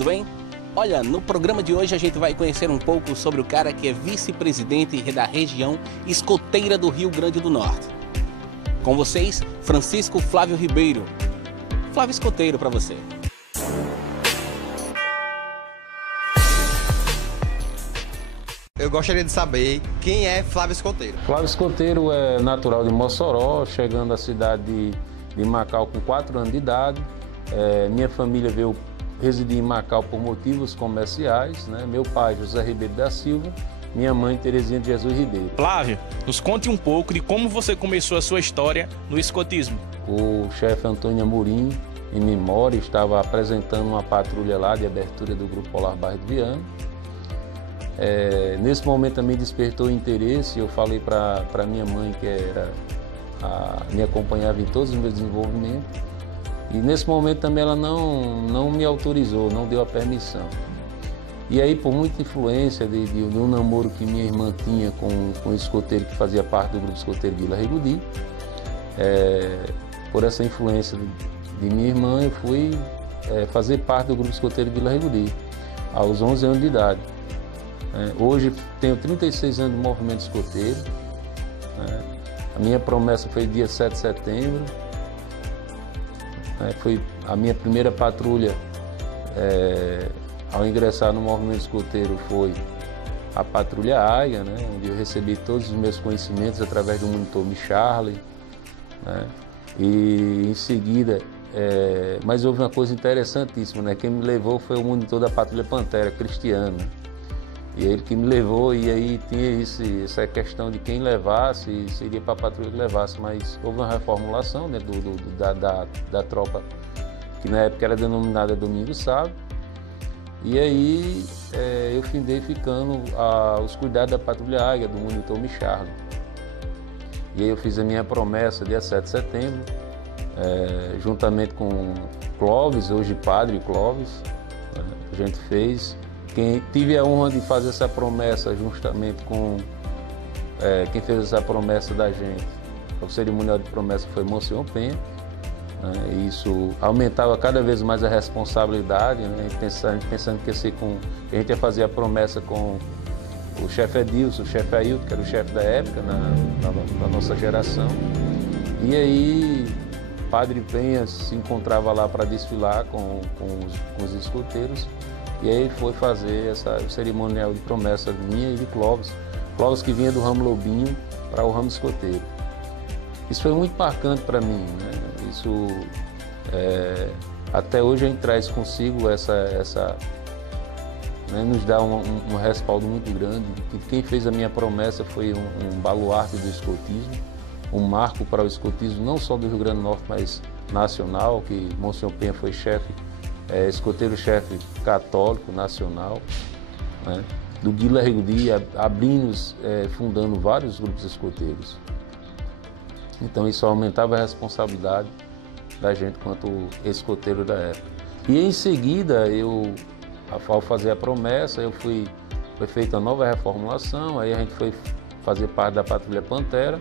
Tudo bem? Olha, no programa de hoje a gente vai conhecer um pouco sobre o cara que é vice-presidente da região escoteira do Rio Grande do Norte. Com vocês, Francisco Flávio Ribeiro. Flávio Escoteiro para você. Eu gostaria de saber quem é Flávio Escoteiro. Flávio Escoteiro é natural de Mossoró, chegando à cidade de Macau com 4 anos de idade. Minha família veio residir em Macau por motivos comerciais, né? Meu pai, José Ribeiro da Silva, minha mãe, Terezinha de Jesus Ribeiro. Flávio, nos conte um pouco de como você começou a sua história no escotismo. O chefe Antônio Amorim, em memória, estava apresentando uma patrulha lá de abertura do Grupo Polar Bairro de Viana. Nesse momento também despertou o interesse. Eu falei para minha mãe que me acompanhava em todos os meus desenvolvimentos. E nesse momento também ela não me autorizou, não deu a permissão. E aí, por muita influência de um namoro que minha irmã tinha com um escoteiro que fazia parte do Grupo Escoteiro Vila Regudi, por essa influência de minha irmã, eu fui fazer parte do Grupo Escoteiro Vila Regudi, aos 11 anos de idade. Hoje tenho 36 anos de movimento escoteiro. A minha promessa foi dia 7 de setembro. Foi a minha primeira patrulha ao ingressar no movimento escoteiro foi a Patrulha Águia, né, onde eu recebi todos os meus conhecimentos através do monitor Micharley, né, e em seguida, mas houve uma coisa interessantíssima, né, quem me levou foi o monitor da Patrulha Pantera, Cristiano. E ele que me levou, e aí tinha essa questão de quem levasse, seria para a patrulha que levasse, mas houve uma reformulação, né, da tropa, que na época era denominada Domingo Sábio, e aí eu findei ficando aos cuidados da Patrulha Águia, do monitor Micharley. E aí eu fiz a minha promessa dia 7 de setembro, juntamente com Clóvis, hoje padre Clóvis, né, a gente fez. Tive a honra de fazer essa promessa justamente com quem fez essa promessa da gente. O cerimonial de promessa foi Monsenhor Penha, né? E isso aumentava cada vez mais a responsabilidade, né? Pensando que a gente ia fazer a promessa com o chefe Edilson, o chefe Ailton, que era o chefe da época, na nossa geração. E aí Padre Penha se encontrava lá para desfilar com os escoteiros. E aí foi fazer o cerimonial de promessa minha e de Clóvis. Clóvis que vinha do ramo Lobinho para o ramo escoteiro. Isso foi muito marcante para mim, né? Isso, até hoje a gente traz consigo né, nos dá um respaldo muito grande. Que quem fez a minha promessa foi um baluarte do escotismo, um marco para o escotismo não só do Rio Grande do Norte, mas nacional, que Monsenhor Penha foi chefe, escoteiro-chefe católico nacional, né, do Vila Regudi, fundando vários grupos escoteiros. Então isso aumentava a responsabilidade da gente quanto escoteiro da época. E em seguida, ao fazer a promessa, foi feita a nova reformulação, aí a gente foi fazer parte da Patrulha Pantera,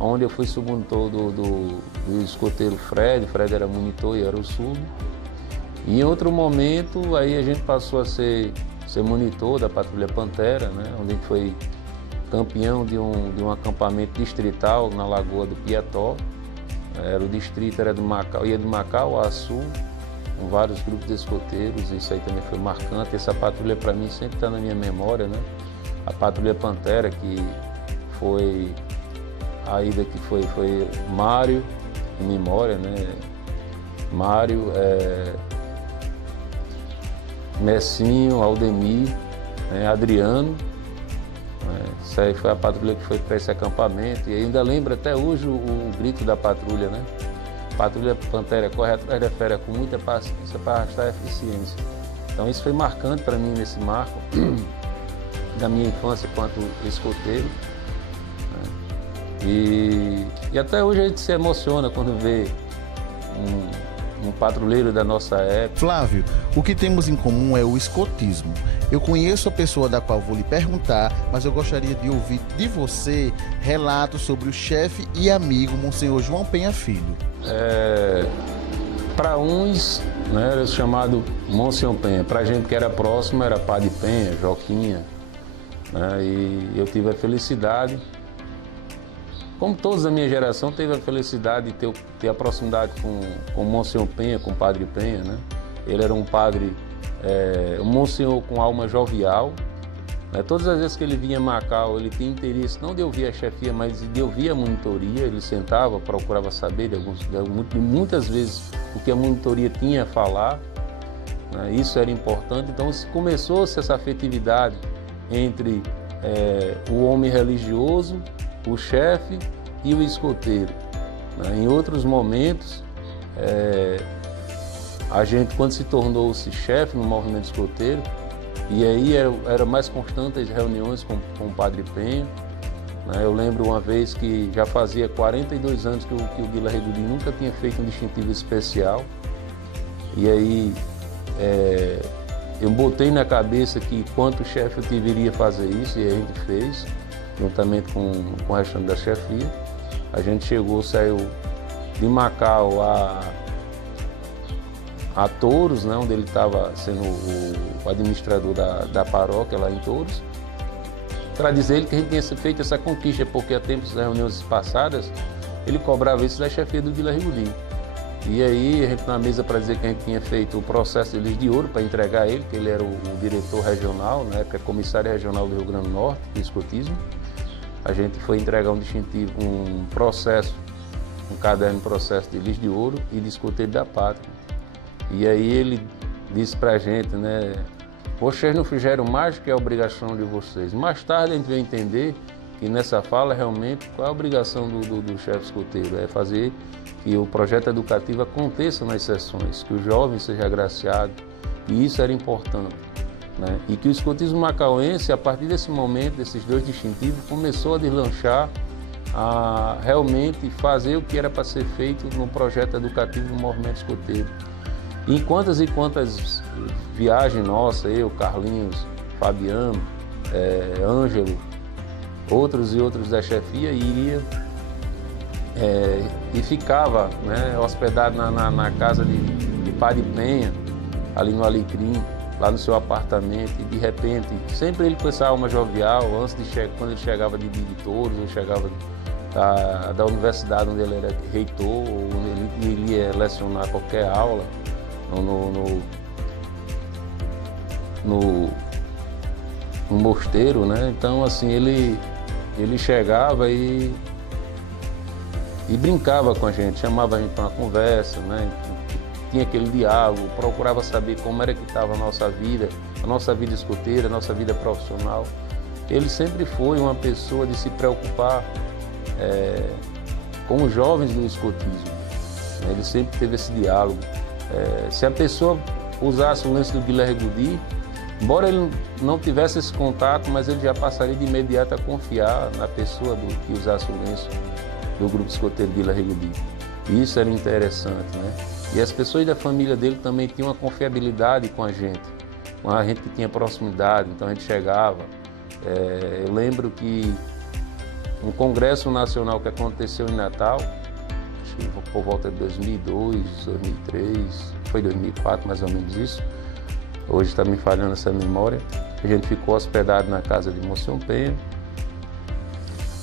onde eu fui submonitor do escoteiro Fred era monitor e era o sub. E em outro momento, aí a gente passou a ser monitor da Patrulha Pantera, né, onde a gente foi campeão de um acampamento distrital na Lagoa do Piató. O distrito era ia de Macau a Sul, com vários grupos de escoteiros. Isso aí também foi marcante. Essa patrulha para mim sempre está na minha memória, né? A Patrulha Pantera, que foi a ida que foi Mário, em memória, né? Mário, Messinho, Aldemir, né, Adriano. Isso aí foi a patrulha que foi para esse acampamento. E ainda lembro até hoje o grito da patrulha, né? Patrulha Pantera corre atrás da fera com muita paciência para arrastar a eficiência. Então isso foi marcante para mim nesse marco da minha infância enquanto escoteiro. Né? E até hoje a gente se emociona quando vê um patrulheiro da nossa época. Flávio, o que temos em comum é o escotismo. Eu conheço a pessoa da qual vou lhe perguntar, mas eu gostaria de ouvir de você relatos sobre o chefe e amigo Monsenhor João Penha Filho. Para uns, né, era chamado Monsenhor Penha. Para a gente que era próximo, era Padre Penha, Joquinha, né, e eu tive a felicidade, como todos da minha geração, teve a felicidade de ter a proximidade com Monsenhor Penha, com o Padre Penha, né? Ele era um padre, um monsenhor com alma jovial, né? Todas as vezes que ele vinha a Macau, ele tinha interesse não de ouvir a chefia, mas de ouvir a monitoria. Ele sentava, procurava saber muitas vezes o que a monitoria tinha a falar, né? Isso era importante. Então começou-se essa afetividade entre o homem religioso, o chefe e o escoteiro, né? Em outros momentos, a gente, quando se tornou-se chefe no movimento escoteiro, e aí era mais constante as reuniões com o Padre Penha, né? Eu lembro uma vez que já fazia 42 anos que o Guila Regudinho nunca tinha feito um distintivo especial, e aí eu botei na cabeça que quanto chefe eu deveria fazer isso, e a gente fez, juntamente com o restante da chefia. A gente saiu de Macau a Touros, né, onde ele estava sendo o administrador da paróquia lá em Touros, para dizer ele que a gente tinha feito essa conquista, porque há tempos das reuniões passadas ele cobrava isso da chefia do Guila Regudinho. E aí a gente na mesa para dizer que a gente tinha feito o processo de Lis de Ouro para entregar ele, que ele era o diretor regional, na época comissário regional do Rio Grande do Norte, do escotismo. A gente foi entregar um distintivo, um caderno de processo de Lis de Ouro e de escoteiro da pátria. E aí ele disse pra gente, né, vocês não fizeram mais do que a obrigação de vocês. Mais tarde a gente veio entender que nessa fala realmente qual é a obrigação do chefe escoteiro, é fazer que o projeto educativo aconteça nas sessões, que o jovem seja agraciado, e isso era importante, né? E que o escotismo macauense, a partir desse momento, desses dois distintivos, começou a deslanchar, a realmente fazer o que era para ser feito no projeto educativo do movimento escoteiro. E quantas e quantas viagens nossas, eu, Carlinhos, Fabiano, Ângelo, outros e outros da chefia, iria e ficava, né, hospedado na casa de Padre Penha, ali no Alecrim, lá no seu apartamento, e de repente, sempre ele com essa alma jovial, quando ele chegava de Touros, ele chegava da universidade onde ele era reitor, ou onde ele ia lecionar qualquer aula, no mosteiro, né? Então, assim, ele chegava e brincava com a gente, chamava a gente para uma conversa, né? Tinha aquele diálogo, procurava saber como era que estava a nossa vida escoteira, a nossa vida profissional. Ele sempre foi uma pessoa de se preocupar com os jovens do escotismo. Ele sempre teve esse diálogo. Se a pessoa usasse o lenço do Guila Regudinho, embora ele não tivesse esse contato, mas ele já passaria de imediato a confiar na pessoa que usasse o lenço do grupo escoteiro Guila Regudinho. E isso era interessante, né? E as pessoas da família dele também tinham uma confiabilidade com a gente que tinha proximidade, então a gente chegava. Eu lembro que um congresso nacional que aconteceu em Natal, acho que por volta de 2002, 2003, foi 2004 mais ou menos isso, hoje está me falhando essa memória, a gente ficou hospedado na casa de Monsenhor Penha,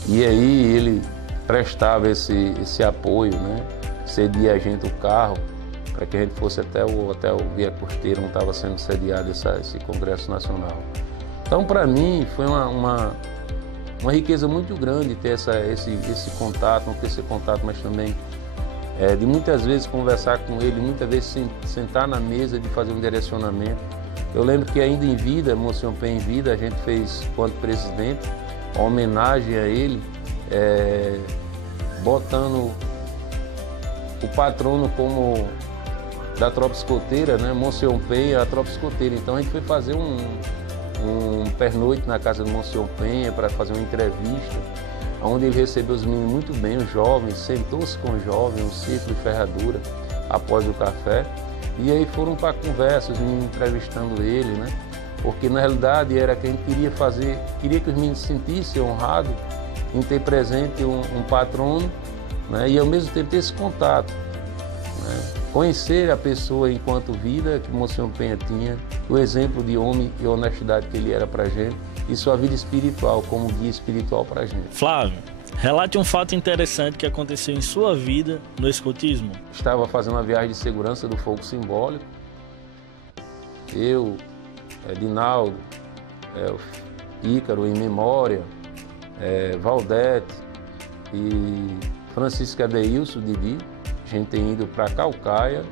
e aí ele prestava esse apoio, né? Cedia a gente o carro para que a gente fosse até o Hotel Via Costeira, onde estava sendo sediado esse Congresso Nacional. Então, para mim, foi uma riqueza muito grande ter esse contato, não ter esse contato, mas também de muitas vezes conversar com ele, muitas vezes sentar na mesa de fazer um direcionamento. Eu lembro que ainda em vida, Monsenhor Penha em vida, a gente fez, quanto presidente, uma homenagem a ele, botando o patrono como da tropa escoteira, né? Monsenhor Penha, a tropa escoteira. Então a gente foi fazer um pernoite na casa do Monsenhor Penha para fazer uma entrevista, onde ele recebeu os meninos muito bem, os jovens, sentou-se com os jovens, um círculo de ferradura após o café, e aí foram para a conversa, os meninos entrevistando ele, né? Porque na realidade era que a gente queria que os meninos se sentissem honrados em ter presente um patrono, né? E ao mesmo tempo ter esse contato, né? conhecer a pessoa enquanto vida que o Monsenhor Penha tinha, o exemplo de homem e honestidade que ele era para a gente, e sua vida espiritual como guia espiritual para a gente. Flávio, relate um fato interessante que aconteceu em sua vida no escotismo. Estava fazendo uma viagem de segurança do fogo simbólico. Eu, Dinaldo, Ícaro em memória, Valdete e Francisco Adeilson, Didi. A gente tem ido para Caucaia,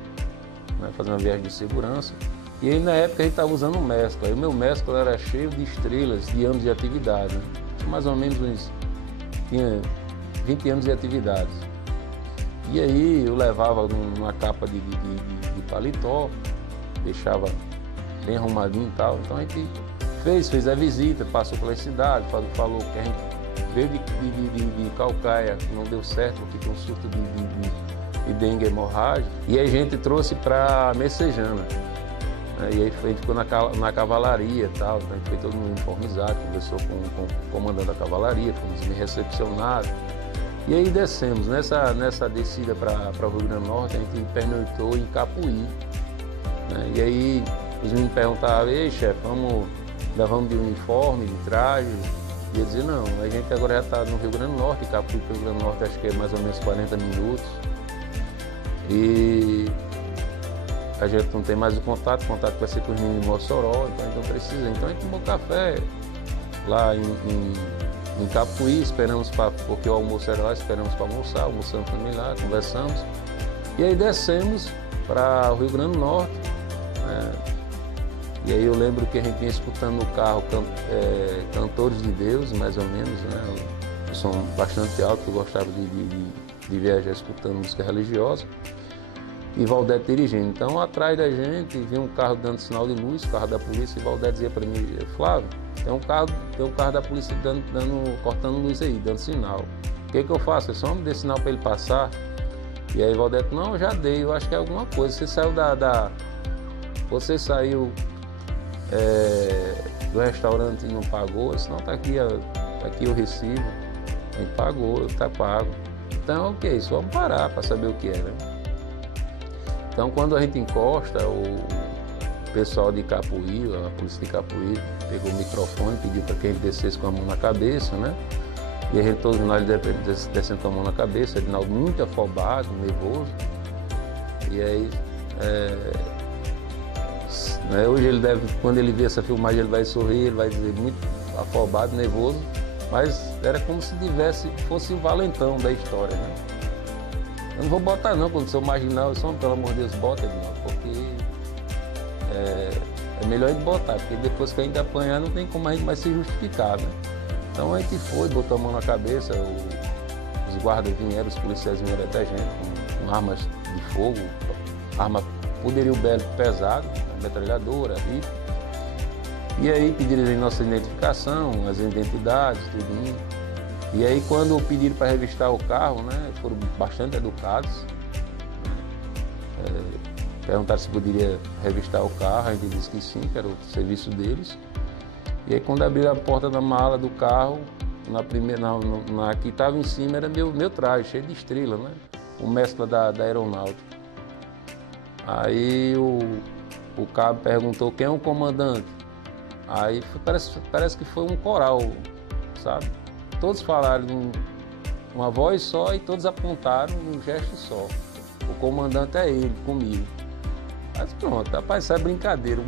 né, fazer uma viagem de segurança. E aí na época a gente estava usando um mescla. E o meu mescla era cheio de estrelas, de anos de atividade. Né? Mais ou menos tinha 20 anos de atividades. E aí eu levava numa capa de paletó, deixava bem arrumadinho e tal. Então a gente fez a visita, passou pela cidade, falou que a gente veio de Caucaia, não deu certo porque tem um surto de dengue hemorrágica. E a gente trouxe para Messejana. E aí a gente ficou na cavalaria e tal, então a gente foi todo mundo uniformizado, conversou com o comandante da cavalaria, fomos me recepcionados. E aí descemos. Nessa descida para o Rio Grande do Norte, a gente pernoitou em Capuí. Né? E aí os meninos perguntavam: ei, chefe, levamos de uniforme, de traje? E eu dizia: não, a gente agora já está no Rio Grande do Norte, Capuí para o Rio Grande do Norte acho que é mais ou menos 40 minutos. E a gente não tem mais o contato vai ser com os meninos de Mossoró, então a gente não precisa. Então a gente tomou café lá em Capuí, porque o almoço era lá, esperamos para almoçar, almoçamos também lá, conversamos. E aí descemos para o Rio Grande do Norte. Né? E aí eu lembro que a gente vinha escutando no carro cantores de Deus, mais ou menos, né? Um som bastante alto, que eu gostava de viajar escutando música religiosa. E Valdete dirigindo. Então, atrás da gente, vinha um carro dando sinal de luz, carro da polícia, e Valdete dizia para mim: Flávio, tem um carro da polícia cortando luz aí, dando sinal. O que eu faço? Eu só me dei sinal para ele passar. E aí Valdete: não, eu já dei, eu acho que é alguma coisa. Você saiu do restaurante e não pagou, senão tá aqui o recibo. A gente pagou, tá pago. Então, ok, só vamos parar para saber o que é, né? Então, quando a gente encosta, o pessoal de Capuí, a polícia de Capuí, pegou o microfone, pediu para que a gente descesse com a mão na cabeça, né? E a gente, todos nós descendo com a mão na cabeça, Edinaldo muito afobado, nervoso. E aí, hoje quando ele vê essa filmagem, ele vai sorrir, ele vai dizer muito afobado, nervoso, mas era como se fosse o valentão da história, né? Eu não vou botar não, quando sou marginal, pelo amor de Deus, bota, porque é melhor a gente botar, porque depois que a gente apanhar não tem como a gente mais se justificar, né? Então a gente foi, botou a mão na cabeça, os guardas vieram, os policiais vieram até a gente com armas de fogo, arma poderio bélico pesado, metralhadora, rifle. E aí pediram a nossa identificação, as identidades, tudinho. E aí quando pediram para revistar o carro, né, foram bastante educados. Perguntaram se poderia revistar o carro, a gente disse que sim, que era o serviço deles. E aí quando abriram a porta da mala do carro, na que estava em cima era meu traje, cheio de estrela, né? O mescla da aeronáutica. Aí o cabo perguntou: quem é o comandante? Aí parece que foi um coral, sabe? Todos falaram uma voz só e todos apontaram num gesto só. O comandante é ele, comigo. Mas pronto, rapaz, isso é brincadeira.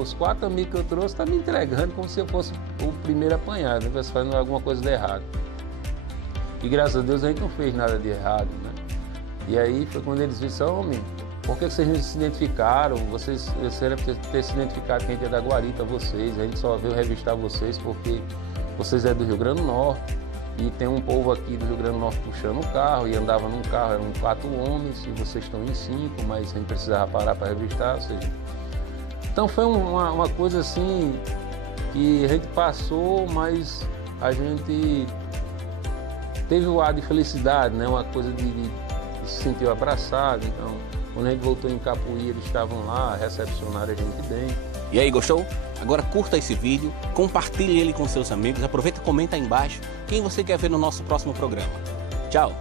Os 4 amigos que eu trouxe estão me entregando como se eu fosse o primeiro apanhado, né? Fazendo alguma coisa de errado. E graças a Deus a gente não fez nada de errado, né? E aí foi quando eles disseram: homem, por que vocês não se identificaram? Vocês devem ter se identificado que a gente é da Guarita, vocês. A gente só veio revistar vocês porque vocês é do Rio Grande do Norte e tem um povo aqui do Rio Grande do Norte puxando o carro e andava num carro, eram 4 homens e vocês estão em 5, mas a gente precisava parar para revistar, ou seja... Então foi uma coisa assim que a gente passou, mas a gente teve o ar de felicidade, né? Uma coisa de se sentir abraçado. Então, quando a gente voltou em Capuí, eles estavam lá, recepcionaram a gente bem. E aí, gostou? Agora curta esse vídeo, compartilhe ele com seus amigos, aproveita e comenta aí embaixo quem você quer ver no nosso próximo programa. Tchau!